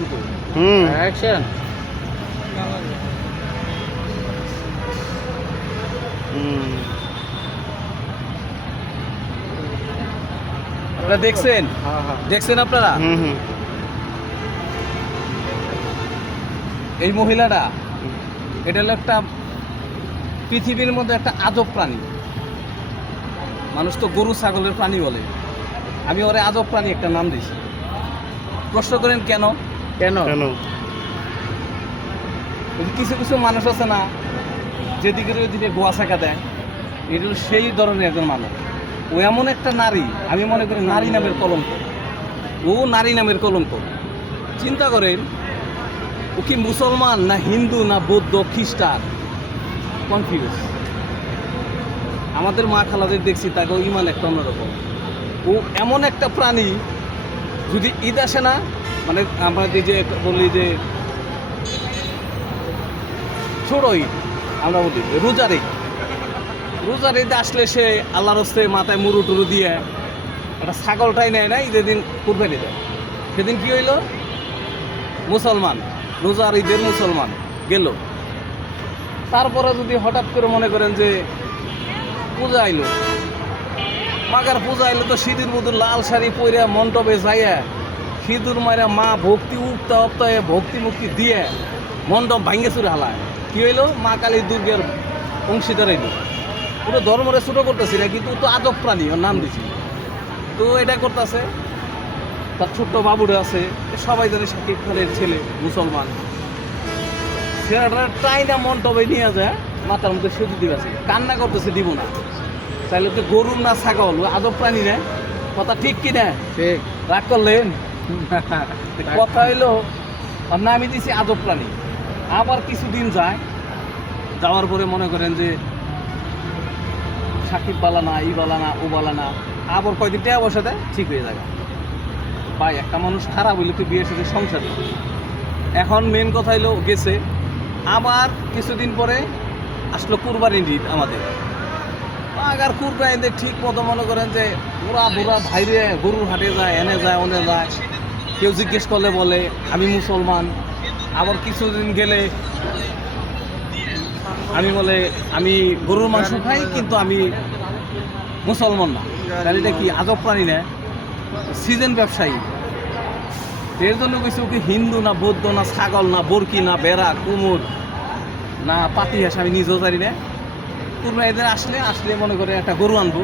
Action তো action. আপনারা দেখছেন? দেখছেন আপনারা? এই মহিলাটা এটা হলো একটা পৃথিবীর মধ্যে একটা আজব প্রাণী। মানুষ তো গরু ছাগলের প্রাণী বলে, আমি ওরে আজব প্রাণী একটা নাম দিয়েছি। প্রশ্ন করেন কেন? কেন? কিছু কিছু মানুষ আছে না, যেদিকে ওইদিকে গোয়া ছাকা দেয়, এটা হলো সেই ধরনের একজন মানুষ। ও এমন একটা নারী, আমি মনে করি নারী নামের কলঙ্ক। ও নারী নামের কলঙ্ক। চিন্তা করেন, ও কি মুসলমান না হিন্দু না বৌদ্ধ খ্রিস্টান, কনফিউজ। আমাদের মা খালাদের দেখছি তাকেও ইমান একটা অন্যরকম। ও এমন একটা প্রাণী, যদি ঈদ আসে না, মানে আমরা যে বলি যে ছোট ঈদ, আমরা বলি রোজার ঈদ, রোজার ঈদ আসলে সে আল্লাহর হস্তে মাথায় মুরু টুরু দিয়ে একটা ছাগলটাই নেয় না, ঈদের দিন কুরবানি দেয়। সেদিন কি হইল? মুসলমান, রোজার ঈদের মুসলমান গেল। তারপরে যদি হঠাৎ করে মনে করেন যে পূজা আইলো, মাগার পূজা আইলো, তো সিঁদুর বুদুর লাল শাড়ি পরে মণ্ডপে যাইয়া সিঁদুর মারা মা ভক্তি উঠতে উঠতে ভক্তি মুক্তি দিয়ে মণ্ডপ ভাঙ্গে চুরে হালায়। কি হইলো? মা কালী দুর্গের অংশীদার হইল। পুরো ধর্মরে ছোটো করতেছি না, কিন্তু তো আজব প্রাণী, ওর নাম দিছি। তো এটা করতেছে, তার ছোট্ট বাবুরে আছে, সবাই জানে শাকিব খানের ছেলে, মুসলমান। ছেলেটা টাইনা মণ্ডপে নিয়ে যায়, মাথার মধ্যে সেতু দিয়েছে, কান্না করতেছে, দিব না। তাইলে তো গরু না ছাগল, আজব প্রাণী না? কথা ঠিক কি না? ঠিক। রাগ করলেন? কথা হইলো আর না, আমি দিছি আজব প্রাণী। আবার কিছুদিন যায়, যাওয়ার পরে মনে করেন যে সাকিব বালা না, ই বালা না, ও বালা না, আবার কয়দিন টাকা পয়সা দেয়, ঠিক হয়ে যায়। ভাই, একটা মানুষ খারাপ হইলে তো বিয়ের সাথে সংসার। এখন মেন কথা হইলো গেছে, আবার কিছুদিন পরে আসলো কুরবানির ঈদ আমাদের। আগার কুরবানিতে ঠিক মতো মনে করেন যে বুড়া বুড়া ভাইরে গরুর হাটে যায়, এনে যায়, ওনে যায়। কেউ জিজ্ঞেস করলে বলে আমি মুসলমান। আবার কিছুদিন গেলে আমি বলে আমি গরুর মাংস খাই, কিন্তু আমি মুসলমান না। তাহলে এটা কি আজব প্রাণী না? সিজন ব্যবসায়ী। এর জন্য কিছু কি হিন্দু না বৌদ্ধ না ছাগল না বরকি না বেড়া কুমুর না পাতি হাঁস, আমি নিজেও জানি না। কুরবানি এদের আসলে মনে করে একটা গরু আনবো,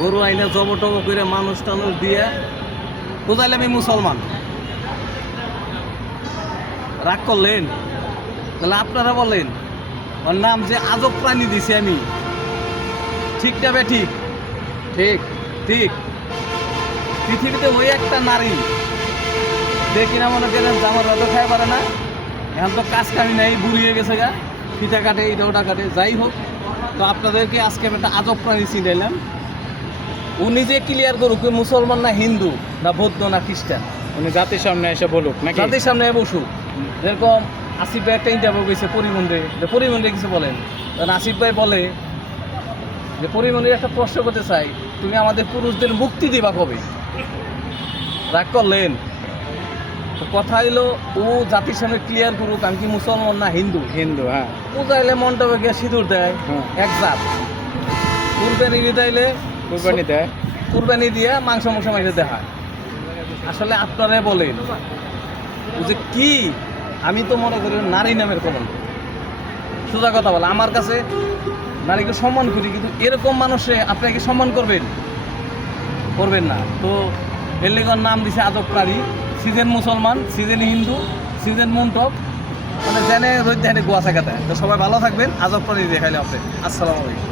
গরু আইনে জব টব করে মানুষ টানুষ দিয়ে বুঝাইলে আমি মুসলমান। রাগ করলেন? তাহলে আপনারা বলেন, ওর নাম যে আজব প্রাণী দিছি আমি, ঠিক না বে? ঠিক ঠিক। ঠিক। পৃথিবীতে ওই একটা নারী দেখি না মনে করেন জামার রাতে খাই পারে না। এখন তো কাজ কামি নাই, বুড়ি হয়ে গেছে গা, পিঠা কাটে, এটা ওটা কাটে। যাই হোক, তো আপনাদেরকে আজকে আমি একটা আজব প্রাণী চিনাইলাম। ও নিজে ক্লিয়ার করুক মুসলমান না হিন্দু না বৌদ্ধ না খ্রিস্টান। উনি জাতির সামনে এসে বলুক নাকি? জাতির সামনে বসুক। যেরকম আসিফ ভাই একটা ইন্টারভিউ গেছে পরিমণ্ডে, যে পরিমণ্ডে কিছু বলেন, তখন আসিফ ভাই বলে যে পরিমণ্ডের একটা প্রশ্ন করতে চাই, তুমি আমাদের পুরুষদের মুক্তি দিবা কবে? রাগ করলেন? তো কথা হইলো, ও জাতির সামনে ক্লিয়ার করুক আমি কি মুসলমান না হিন্দু। হিন্দু। হ্যাঁ। পূজাইলে মণ্ডপে গিয়ে সিঁদুর দেয়, এক জাত। কুরবানি দিলে কুরবানি দেয়, কুরবানি দিয়ে মাংস মাংসে দেখায়। আসলে আপনারা বলেন যে কি? আমি তো মনে করি নারী নামের কলঙ্ক। সোজা কথা বলা, আমার কাছে নারীকে সম্মান করি, কিন্তু এরকম মানুষে আপনাকে সম্মান করবেন? করবেন না। তো এর লেগে নাম দিছে আজব প্রাণী। সিজন মুসলমান, সিজন হিন্দু, সিজন মন্টপ, মানে জেনে রোদ দেখে গোয়া থাকাতে। তো সবাই ভালো থাকবেন। আজব প্রাণী দেখাইলে আপনি। আসসালামু আলাইকুম।